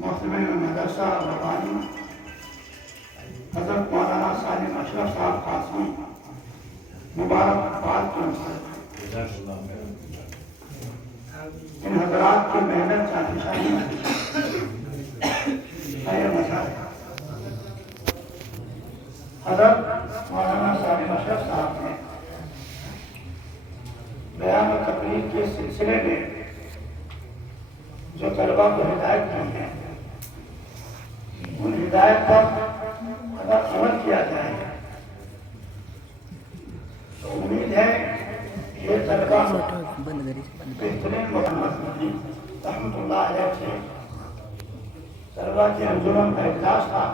محتمل مدرسہ ربانی حضرت مولانا سالم اشرف صاحب قاسمی مبارکباد کے مسئلہ ان حضرات کی محنت جانشانی ہے مسائل حضرت مولانا سالم اشرف صاحب نے بیان و تقریر کے سلسلے میں جو طلبہ کو ہدایت کی ہے ان ہدایت پر اگر عمل کیا جائے تو امید ہے یہ طلبہ بہترین محمد مدنی رحمۃ اللہ علیہ سے طلبہ کے انجمن کا اجلاس تھا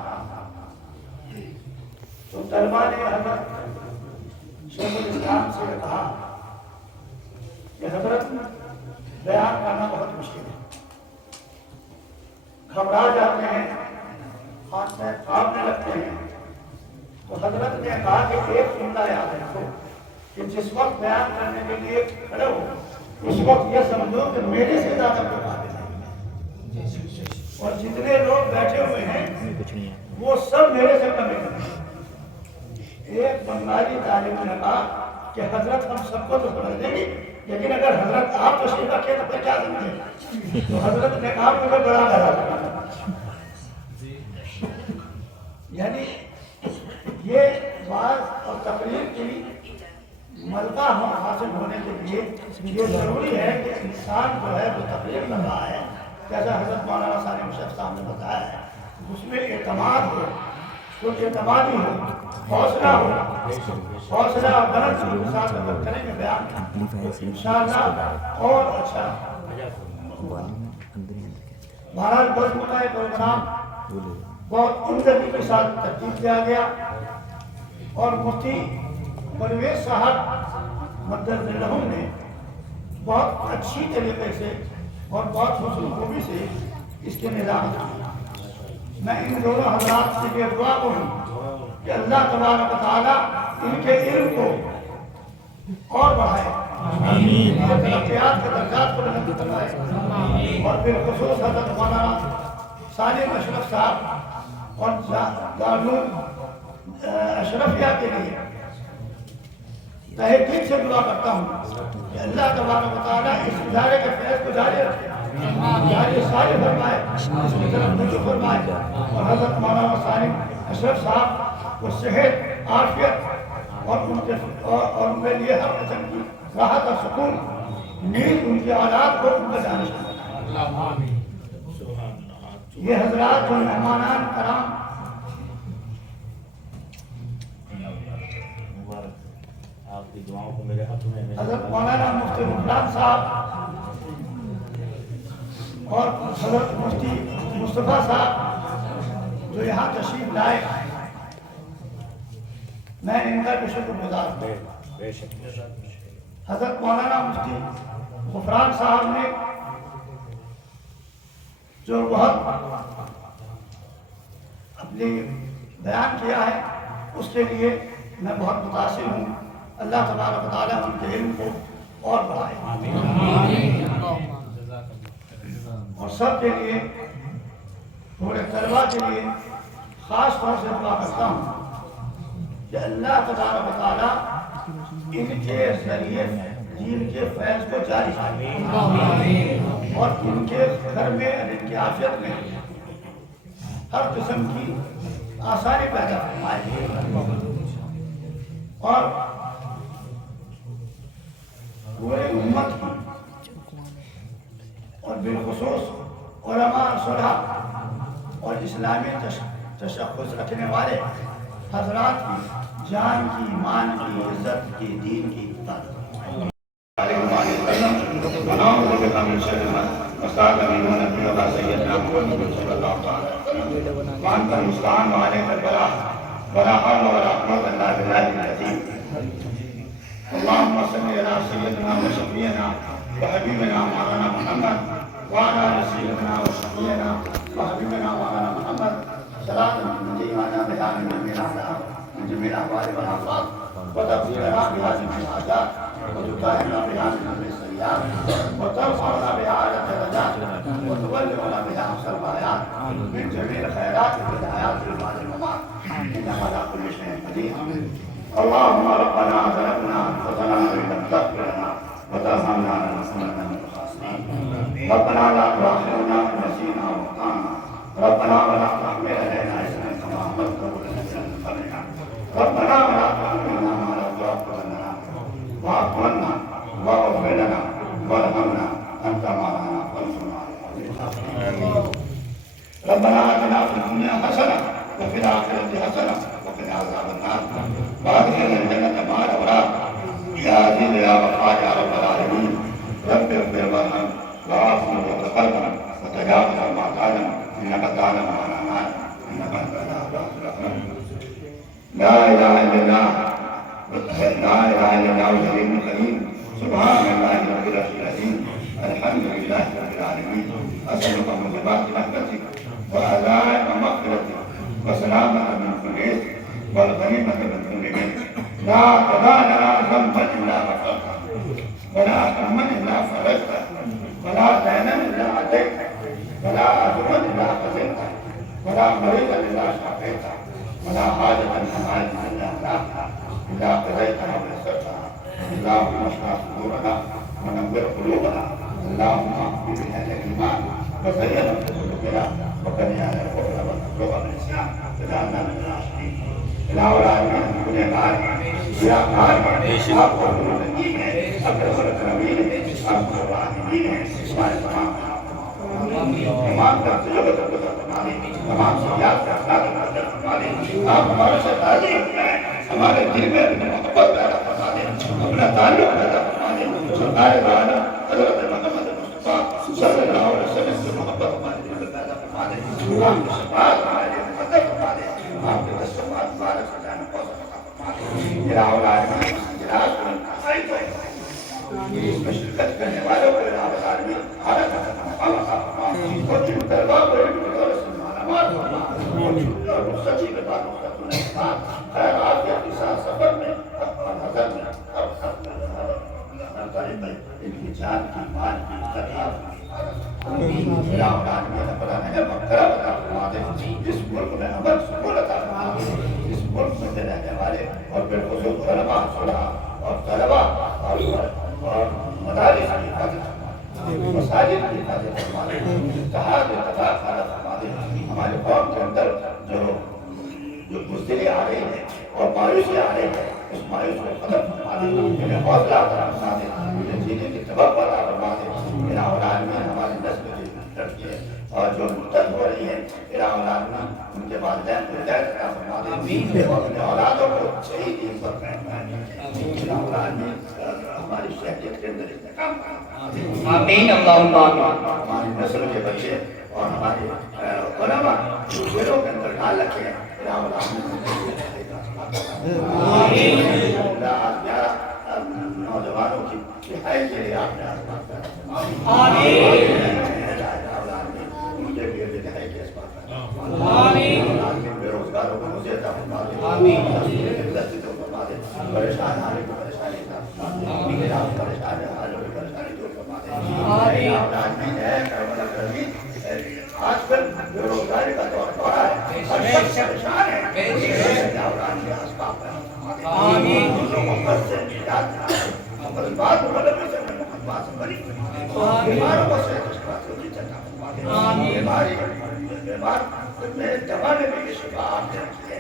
تو طلبہ نے حضرت شیخ الاسلام سے کہا کہ حضرت بیان کرنا بہت مشکل ہے، گھبرا جاتے ہیں، ہاتھ میں کانپنے لگتے ہیں۔ تو حضرت نے کہا کہ ایک جملہ یاد رکھو کہ جس وقت بیان کرنے کے لیے کھڑے ہو اس وقت یہ سمجھو کہ میرے سے زیادہ کوئی قابل ہے، اور جتنے لوگ بیٹھے ہوئے ہیں وہ سب میرے سے کم ہیں۔ ایک بنگالی طالب نے کہا کہ حضرت ہم سب کو تو سمجھ دیں گے لیکن اگر حضرت آپ تشریف رکھے تو پھر کیا سمجھے؟ تو حضرت نے کہا مجھے بڑا ڈرا لگا۔ یعنی یہ بات اور تقریر کی ملکہ حاصل ہونے کے لیے یہ ضروری ہے کہ انسان جو ہے جو تقریر کر رہا ہے جیسا حضرت مولانا سالم اشرف صاحب نے بتایا ہے اس میں اعتماد ہو، کچھ اعتمادی ہو، حوصلہ ہو، حوصلہ اور غلط کے ساتھ اگر کریں گے بیان انشاءاللہ اور اچھا۔ مہاراج بس کا ایک پروگرام بہت عمدگی کے ساتھ ترتیب کیا گیا اور مفتی پرویز صاحب مدد لہم نے بہت اچھی طریقے سے اور بہت حسن خوبی سے اس کے نظام کیا۔ میں ان دونوں حضرات سے یہ دعا کروں کہ اللہ تبارک و تعالیٰ ان کے علم کو اور بڑھائے، ترقیات کے درجات کو بلند فرمائے، اور بالخصوص حضرت مولانا سالم اشرف صاحب اور دارالعلوم اشرفیہ کے لیے تہہ دل سے دعا کرتا ہوں کہ اللہ تبارک و تعالیٰ اس ادارے کے فیض کو جاری رکھے، جاری ساری فرمائے، اس کی طرف رجوع فرمائے، اور حضرت مولانا سالم اشرف صاحب کو صحت، عافیت اور ان کے لیے ہر قسم کی راحت اور سکون، نیند ان کی اولاد کو ان کا جانش کرنا۔ یہ حضرات جو مہمانان کرام آپ کی دعاؤں کو میرے حق میں حضرت مولانا مفتی غفران صاحب اور حضرت مفتی مصطفیٰ صاحب جو یہاں تشریف لائے، میں ان کا بھی شکر گزار ہوں۔ حضرت مولانا مفتی غفران صاحب نے جو بہت اپنی بیان کیا ہے اس کے لیے میں بہت متاثر ہوں۔ اللہ تبارک و تعالیٰ ان کے علم کو اور بڑھائے، اور سب کے لیے پورے طلبہ کے لیے خاص طور سے دعا کرتا ہوں کہ اللہ تبارک و تعالیٰ ان کے ذریعے دین کے فیض کو جاری کرے، اور ان کے گھر میں اور ان کی عافیت میں ہر قسم کی آسانی پیدا فرمائے، اور پورے امت کی اور بالخصوص علماء صلحاء اور اسلامی تشخص رکھنے والے حضرات کی جان کی، مان کی، عزت کی، دین کی حفاظت۔ اللهم صل على سيدنا وشفيعنا وحبيبنا مولانا محمد وعلى آل سيدنا وشفيعنا وحبيبنا مولانا محمد صلاة تنجينا بها من جميع الأعداء من جميع الأهوال والآفات، وتغفر لنا بها جميع الحاجات، وتطهرنا بها من جميع السيئات، وترفعنا بها على الدرجات، وتبلغنا بها أقصى الغايات، الجنات من جميع الخيرات في الحياة وبعد الممات إنك على كل شيء قدير. اللهم ربنا ظلمنا أنفسنا وإن لم تغفر لنا وترحمنا لنكونن من الخاسرين. ربنا لا تؤاخذنا إن نسينا وأخطأنا ربنا ولا تحمل علينا إثما كما حملته على الذين من قبلنا ربنا ولا تحملنا ما لا طاقة لنا واعف عنا واغفر لنا وارحمنا أنت معنا وانصرنا على القوم. ربنا آتنا في الدنيا حسنة وفي الآخرة حسنة وقنا عذاب النار وأدخلنا الجنة مع الأبرار يا عزيز يا غفار يا رب العالمين. رب اغفر وارحم وعافنا وتقبلنا وتجاوز عما تعلم إنك تعلم ما لا نعلم إنك أنت الغفور. لا إله إلا الله لا إله إلا الله الكريم الكريم سبحان الله رب العرش العظيم الحمد لله رب العالمين. أسألك موجبات رحمتك وعزائم مغفرتك وسلامة من كل إثم والغنيمة من كل بر. لا تدع لنا ذنبا إلا غفرته ولا هما إلا فرجته ولا دينا إلا أتيته ولا عدوا إلا قتلته ولا مريضا إلا شفيته ولا حاجة من حوائج إلا أهلها إلا قضيتها ويسرتها. اللهم اشرح صدورنا ونور قلوبنا اللهم اهدنا إلى الإيمان وزينا بقلوبنا وكرهنا الكفر والفسوق والعصيان واجعلنا من الراشدين. إلى العالمين كل عالم يا عالم أقوى الدين أكرم الأكرمين أرحم الراحمين إسماعيل تمام تجربة القدرة تمام سیاحت کا اخلاق فرما دیں. آپ ہمارے سے راضی ہیں ہمارے دل میں محبت پیدا فرما دیں اپنا تعلق پیدا فرما دیں. سرکار عالم حضرت محمد مصطفیٰ صلی اللہ علیہ وسلم سے محبت ہمارے دل میں پیدا فرما دیں. آپ کی شفاعت ہمارے دل میں پیدا فرما دیں. آپ کے دستوات مبارک سے جانے کو فرما دیں. الہ العالمین اجلاس کو انتہائی تو اس میں شرکت کرنے والوں کو الہ العالمین حالت اور جن دربار کو اور سچی بتا خیر آفیت کے ساتھ سفر میں اور نظر میں اور ان کی جان کی مال کی خطاب اس ملک میں امن سکون عطا فرما دے. اس ملک میں رہنے والے اور بالخصوص علماء صلحاء اور طلباء اور مدارس کی حفاظت مساجد کی حفاظت فرما دے. اتحاد اتفاق حالت فرما دے. ہمارے قوم کے اندر جو بزدلی آ رہی ہے اور مایوسی آ رہی ہے اس مایوس کو ختم فرما دے. انہیں حوصلہ عطا فرما دے. انہیں جینے کی توقع عطا فرما دے. الہ العالمین ہماری نسل کی لڑکی ہے اور جو مرتد ہو رہی ہے الہ العالمین ان کے والدین کو ہدایت عطا فرما دے اور اپنے اولادوں کو صحیح دین پر قائم کرنے. الہ العالمین ہماری شہریت کے اندر استحکام فرما دے. آمین اللہم آمین. ہماری نسل کے بچے اور ہمارے علماء جو دلوں کے اندر ڈال رکھے ہیں الہ العالمین نوجوانوں کی رہائی کے لیے آپ نے آسمان کا ان کے لیے رہائی کے اسباب بے روزگاروں کو مجھے عطا فرما دے. پریشان حال کو پریشانی پریشان حالوں کی پریشانی دور فرما دے. آج کل بے روزگاری کا دور رہا ہے ہر شخص پریشان ہے. بات مطلب بات بڑی بیماروں کو صحت اس بات کو جتنا بیماری بیمار میں دوانے میں یہ شفا آپ نے رکھی ہے.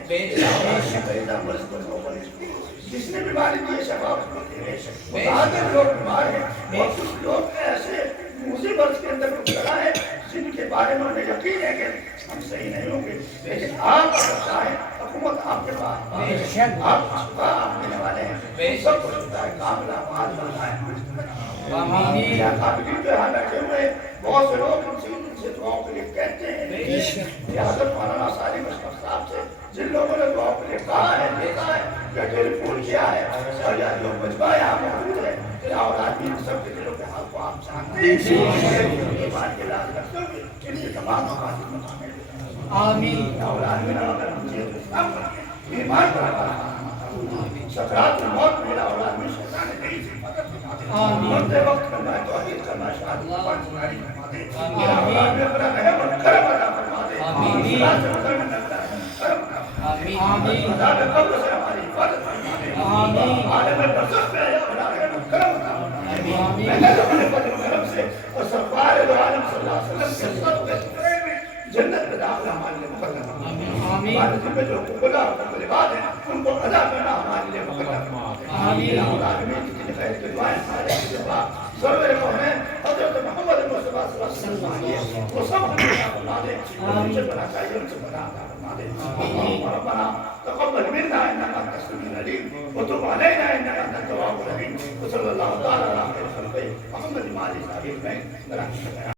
جس نے بیماری دی ہے شفا اس کو دے. بعض لوگ بیمار ہیں اور کچھ لوگ ایسے مصیبت کے اندر مبتلا ہے جن کے بارے میں انہیں یقین ہے کہ ہم صحیح نہیں ہوں گے. لیکن آپ اگر چاہیں حکومت آپ کے پاس آپ شفا آپ دینے والے ہیں. سب کو شفا ہے کاملہ ماجلہ ہے. قابلین جو یہاں بیٹھے ہوئے بہت سے لوگ ان سے دعاؤں کے لیے کہتے ہیں کہ حضرت مولانا صالح اشرف صاحب سے جن لوگوں نے دعاؤں کے لیے کہا ہے دیکھا ہے یا ٹیلی فون کیا ہے اور یا جو مجمع یہاں موجود ہے اور آدمی سب کے دلوں کے حال کو آپ جانتے ہیں. یہ بات کے لاز رکھتے ہوئے ان کے تمام مقاصد مقامل آمین. اور آدمی اگر ہم چیز اسلام کرتے ہیں بیمار پر سکرات الموت میں اور آدمی شیطان نہیں سے مدد فرما دے. مرتے وقت کرنا ہے توحید کرنا ہے شہادت پاک سناری فرما دے. اپنا رحم اور کرم عطا فرما سے گزرنے میں اللہ کرم آمین عذاب قبر سے ہماری حفاظت فرمائے آمین عالم برزخ میں آیا بنا کر کرم فرمائے آمین میں نے اپنے فضل و کرم سے اور سرکار دو عالم صلی اللہ علیہ وسلم کے سب کے سفرے میں جنت میں داخلہ ہمارے لیے مقدر فرمائے آمین ہمارے ذمہ جو حقوق اور حقوق العباد ہیں ان کو ادا کرنا ہمارے لیے مقدر فرمائے آمین العالمین کی خیر کی دعائیں ہمارے لیے سرور مومن حضرت محمد مصطفیٰ صلی اللہ علیہ وسلم وہ سب ہمیں بنا دے ان سے بنا چاہیے ان سے بنا فرما دے اللهم ربنا تقبل منا انك انت السميع العليم وتب علينا انك انت التواب الرحيم وصلى الله تعالى على خير خلقه محمد وعلى اله وصحبه اجمعين